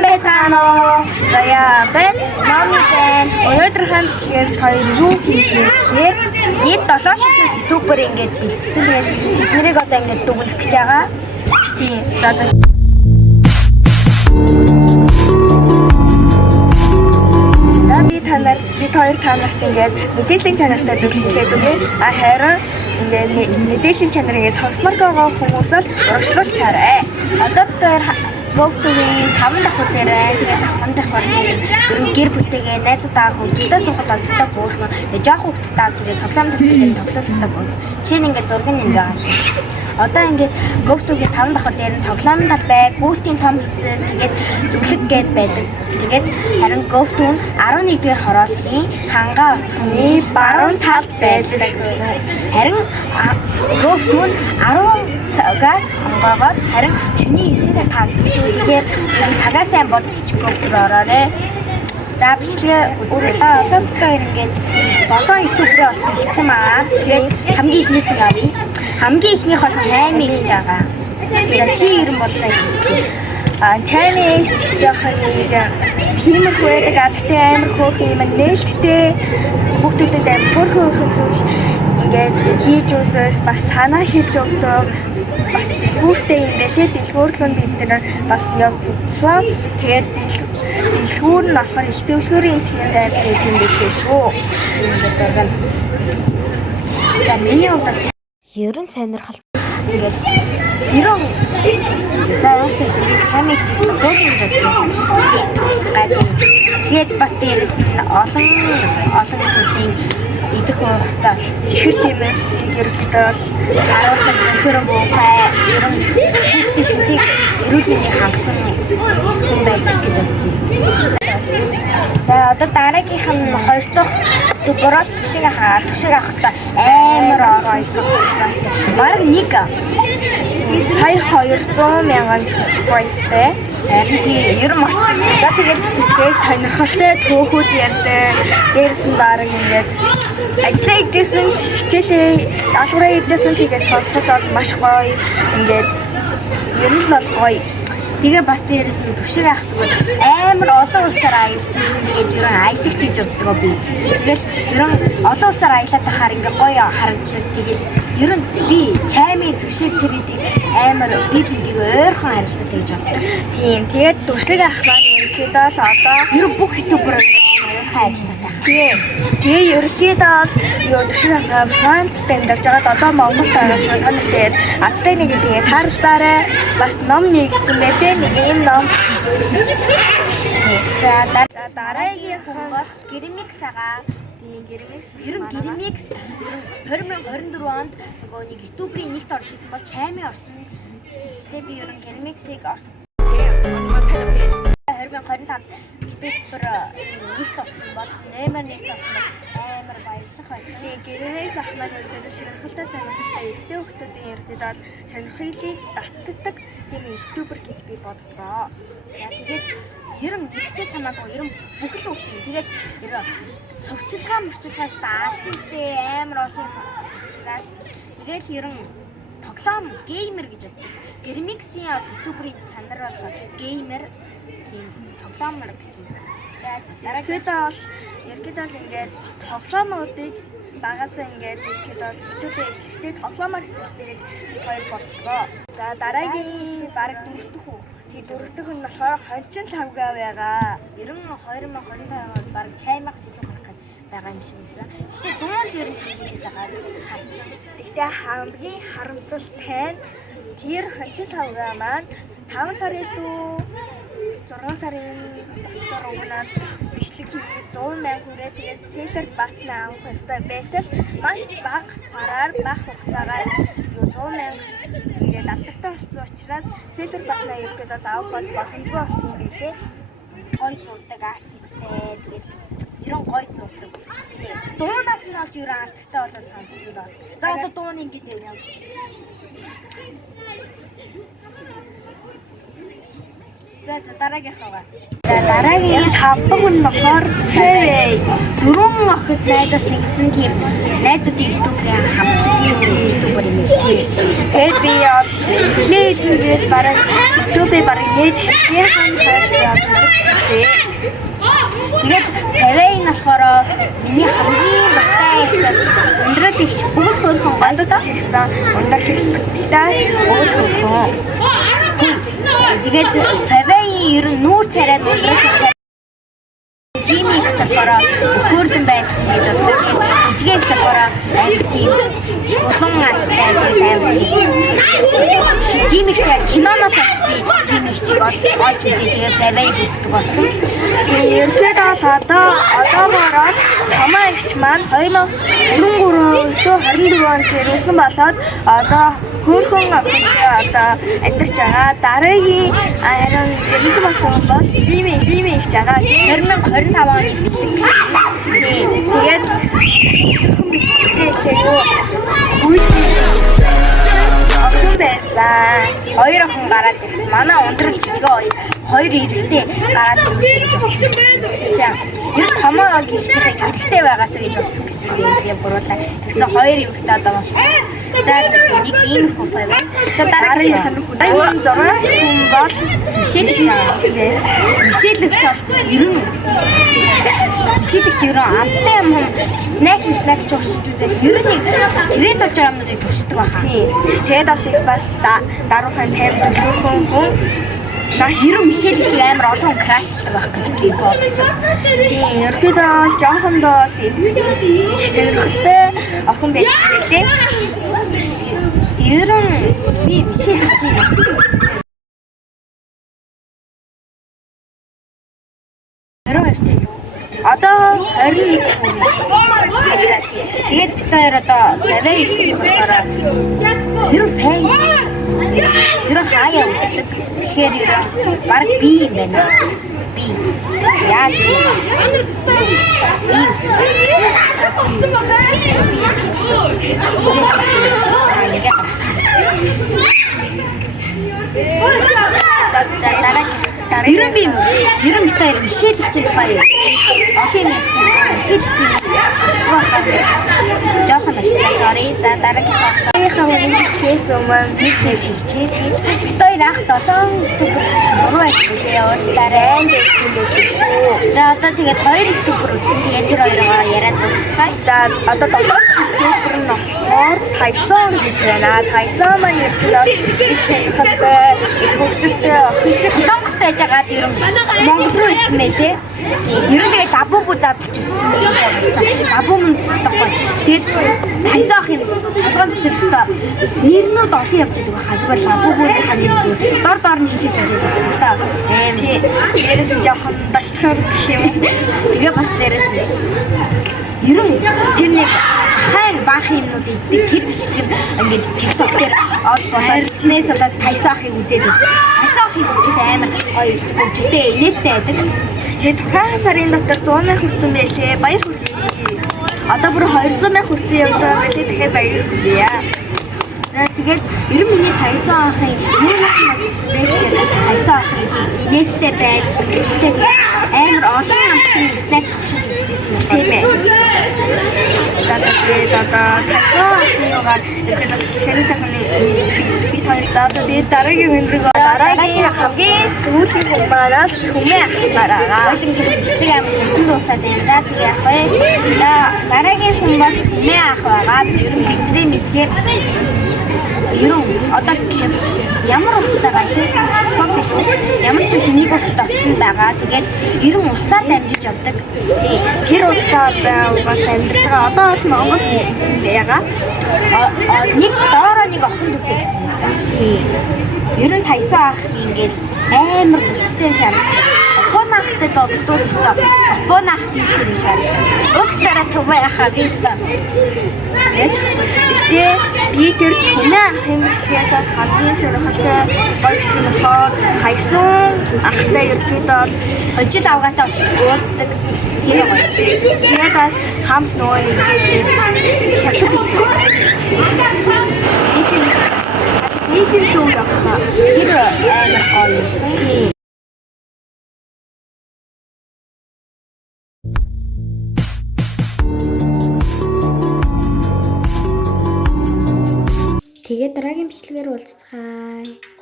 сайн байцгаана уу? За яа, ben номи ben. Өнөөдөр хамслагаар хоёр юу хийх гэхээр нийт 7 шиг ютубер ингээд бэлтгэсэн. Тэгээд тэднийг одоо ингээд дүгнэх гэж байгаа. Тийм. За бид хоёр танарт ингээд мэдээллийн чанартай зөвлөлөө өгье. Харин ингээд мэдээллийн чанарыг сонсмор байгаа хүмүүс л урагшлуулчаарай. Одоо бид хоёр Говтгийн 5 давхар дээрээ тэгээд 5 давхар гэр бүлтэйгээ найзуудаа хөвжөлтөө суухад олстой бөөрхөн жоох хүүхдэд авч ирээд тоглоом дээр тоглолцдог бөөрхөн. Жишээ нь ингээд зураг нь ингээ байгаа шүү. Одоо ингээд Говтгийн 5 давхар дээр нь тоглоом талбай, гүйцэтгэлийн том хэсэг тэгээд зүглэг гээд байдаг. Тэгээд харин Говтун 11-р хорооллын хангаа утганы баруун талд байдаг шүү. Харин Говтун 10 цагаас онгоогоод харин шөнийн 9 цаг таагддаг шүү. Тэгэхээр энэ цагаа сайн бодож Говтөр ороорой. За бичлэгээ үзье. Одоо цаа ингээд 7 ютуберээ бол бэлдсэн маа. Тэгээд хамгийн ихнээс нь явъя. Хамгийн ихнийх бол Чайми гэж байгаа. За чи ерөн бодлоо хэлчихье. Чайми жоохон нэг тиймэрхүү байдаг. Гэхдээ амар хөөх юм нээлттэй хүүхдүүдэд амар хөөрхөн зүйл ингээд хийж үзээс бас санаа хэлж өгдөг. Бас дэлгүүртэй юм байлээ. Дэлгүүрлөө бид нар бас явж үзсэн. Тэгээд дэлгүүр нь болохоор их дэлгүүрийн тэнд байдаг юм байлээ шүү. Ингээд зураг нь. За миний хувьд ерөн сонирхол ингээд ерөн за уучсан би чамиг чийсэн хөөрхөн гэж бодсон. Гайгүй. Тэгээд бас дээрээс нь олон төрлийн идэх уух хэвээр чихэр чимээс ерөнхийдөө харуулдаг нөхөр буухай ерөн хүүхдийн шүдийг эрүүл мэндийн хангасан хүн байдаг гэж бодож байна. За одоо дараагийнх нь 2 дахь ютуберол түшиг авах хэвээр амар оройсон. Бараг нэг сая 200 мянган subscribe-тэй. Харин тийм ер нь мартсан. За тэгээд бүтээ сонирхолтой төөхүүд ярьдаг. Дээрс нь баг ингээд ажиллаа хийжсэн хичээлээ даалгавраа хийжсэн чигээс сонсоход бол маш гоё. Ингээд ер нь бол гоё. Тэгээ бас дээрээс нь түшиг авах зүгээр амар олон улсаар аялж ирсэн. Тэгээд ер нь аялагч хийж уддаг би. Тэгэл ер нь олон улсаар аялаад тахаар ингээ гоё харагддаг. Тэгэл ер нь би Чаймын түшиг тэрийг амар би бинтийг ойрхон харилцаатай гэж боддог. Тийм. Тэгээд түшиг авах маань ерөнхийдөө л одоо ер нь бүх ютубер харилцаатай. Тэгээ ерөнхийдөө бол түшиг авах Франц бэмдэж байгаад одоо Монголд байгаа шүү. Та нар тэгээд азтай нэг тэгээд тааралдаарай. Бас ном нэгдсэн байлээ. Нэг юм ном. За дараагийнх нь бол Гэрмикс байгаа. Тийм Гэрмикс. Ер нь Гэрмикс 2024 онд нөгөө нэг ютуберийн нэгт орж ирсэн бол Чайми орсон. Гэтэ би ер нь Гэрмиксийг орсон. 2025 ютубер нэгт орсон бол нэмэр нэгт орсон бол амар баярлах байсан. Тийм Гэрмикс ах маань ерөөдөө сонирхолтой эрэгтэй хүүхдүүдийн ерөөдөө сонирхлыг татдаг тийм ютубер гэж би боддгоо. За тэгээд ер нь ихтэй чамаагүй ер нь бүх л хүүхдийн тэгэл ер нь сурчлагаас таалтай штэ амар олон сурчлагаас тэгэл ер нь тоглоом геймер гэж боддог. Гэрмиксийн ютуберийн чанар бол геймер тийм тоглоомор гэсэн. За дараагийн бол ерөнхийдөө бол ингээд тоглоомуудыг багасаа ингээд ерөнхийдөө ютубээ эхлэхдээ тоглоомор хийсэн гэж бид хоёр боддгоо. За дараагийн баг дөрөвдөх үү? Тий дөрөвдөх нь болохоор хончин лавга байгаа. Ер нь 2025 онд баг Чаймагс илүү гарах байгаа юм шиг байсан. Гэтэ дунд ер нь хэлээд байгаа харсан. Гэтэ хамгийн харамсалтай нь тэр хончин лавга маань 5 сар илүү 6 сарын дотор угнаад бичлэг хийгээд 100 мянга хүрээ тэгээд Сэлэр Батна авах ёстой байтал маш бага сараар бага хугацаагаар 100 мянга ингээд алдартай болсон учраас Сэлэр Батна ерөөд бол авах бол боломжгүй болсон юм билээ. Гой зурдаг артисттэй тэгээд ерөн гой зурдаг. Дуунаас нь олж ерөн алдартай болоо сонсон доо. За одоо дууны ингэж яв. За дараагийнхаа. За дараагийн 5 дахь нь болохоор Fairy. 4 охид найзаас нэгдсэн тийм найзуудын YouTube-ийн хамтлагийн YouTuber юм л тийм. Тэгээд би эхлээд бараг YouTube-ийг бараг нээж хийхэн хайш үзэж хэлсэн. Тэгээд Fairy нь болохоор миний хамгийн дуртай ихч өндрөл ихч бүгд хөөрхөн гандаж гэсэн өндрөл ихч бүтээс өөр хөөрхөн. Тэгээд Fairy ер нь нүүр царайд өндрөл ихч Jimmy их болохоор хөөрдөн байсан гэж боддог. Жижигэн их болохоор амар тийм шулуун аштай амар тийм. Jimmy их киноноос авч би Jimmy их олж үзээ тэгээ Fairy үздэг болсон. Тэгээ ерөнхийдөө одоогоор хамаа ихч маань 2023 онд ирсэн болоод одоо хөөрхөн одоо амьдарч байгаа. Дараагийн харин жирэмсэн болсон бол Jimmy их жагаа 2025 оны бэлэг гэсэн. Тэгээд хоёр охин гараад ирсэн. Манай ундрал жижигэн хоёр эрэгтэй гараад ирсэн гэж бодсон. Яг хамаа гихчих хэрэгтэй байгаас гэж бодсон гэсэн юм буруулаа. Тэгсэн хоёр эрэгтэй одоо болсон. За нэг ийм хөфэй байна. За дараагийн хүн бол Мишелэгч бол ер нь Мишелэгч ер нь амтай юм снэк ууршиж үзэл ер нь тренд болж байгаа юмнуудыг туршдаг байна. Тэгээд бас даруухан тайван хүн Нашируу Мишелэгч амар олон крашлдаг байх гэж боддог. Тийм, ерөөдөө жоохондоо их сонирхолтой охин байсан тийм. Ер нь би Мишелэгчийн насыг мэддэг. 22 тэй. Одоо 21 хүн. Тэгээд бид хоёр одоо Fairy хийж байгаа. Тэр фэн. Тэр хаяа үздэг. Тэгэхээр баг би юм байна. Би. Яаж би? Ерөн би тэр Мишелэгчийн тухай олон юм ярьсан. Мишелэгчийн онцлог жоохон очлаа sorry. За дараагийн кейс өмнө нэг зүйл хэлчихье. Бид хоёр анх 7 YouTube гэсэн муу байсан билээ. Уучлаарай гэсэн шүү. За одоо тэгээд 2 YouTube үзсэн. Тэгээд тэр хоёроо яриад дуусгацгаая. За одоо 7 YouTube нь болохоор Tyson гэж байна. Tyson маань ерөнхийдөө их сонирхолтой, хөгжилтэй охин шиг Солонгост байж байгаа ер нь Монгол руу ирсэн мэлээ. Ер нь тэгээд лабубу задлж үзсэн юм байна. Лабуб нь зүстэхгүй. Тэгээд Tyson охин толгойд зэрэгтэй нэрнүүд олон явж байгаа хаа зүгээр лабубуудынхаа нэр зүгээр дор нь хийлээ гэсэн та. Тий. Дээрээс нь жоохон балчгаар гэх юм. Тэгээ бас дээрээс нь ер нь тэр нэг хайн баах юмнууд иддэг тэр бичлэг ингээд TikTok дээр од болоод снэс одоо Tyson охин үзээд байсан. Tyson охин хүчтэй амар гоё хөгжилтэй инээдтэй байдаг. Тэгээд 6 сарын дотор 100,000 хүрсэн байлээ. Баяр хүргэе. Одоо бүр 200,000 хүрсэн явж байгаа байлээ. Тэгэхээр баяр хүргэе. Тэгээд ер нь миний Tyson охин юу яасан бодсон бэ гэхээр Tyson охин инээдтэй байг хөгжилтэй амар олон амтны снэк төвшиж үзчихсэн юм тийм ээ. За тэгээд одоо Tyson охиногаар ихэд шэрэн сахны бит хоёр за тэгээд дараагийн өндрөгөө дараагийн хамгийн сүүлийн хүмүүст хүмээ авахаараа. Ойлгомжтой бичлэг амар хурдан дуусаад байна. За тэгээд авах. За дараагийн хүн бол хүмээ авах байгаа. Ер нь бидний мэдхээр ер нь одоо ямар устай байгаа ямар ч нэг усд оцсон байгаа. Тэгээд ер нь усаар дамжиж явдаг. Тэр устай угаас амьдарч байгаа. Одоо бол Монголд ирсэн байгаа. Нэг доороо нэг охин дүүтэй гэсэн юм. Ер нь Tyson ах ингээл амар бүлттэй шаардлага. Охин ахтай зодтол өстой. Охин ах хийх юм шаардлага. Уучлаарай түмээ ахаа би өстой. Гэтэ би тэр түмээ ахын бичлэгээс хамгийн сонирхолтой бичлэг болохоор Tyson ахтай ерөөдөө хожил авгаатай очиж уулздаг. Тэр гоё. Тэгээд бас хамт нөгөө нэг шоу явсан. Тэр амар гоё юмсан. бичлэгээр уулзцгаая.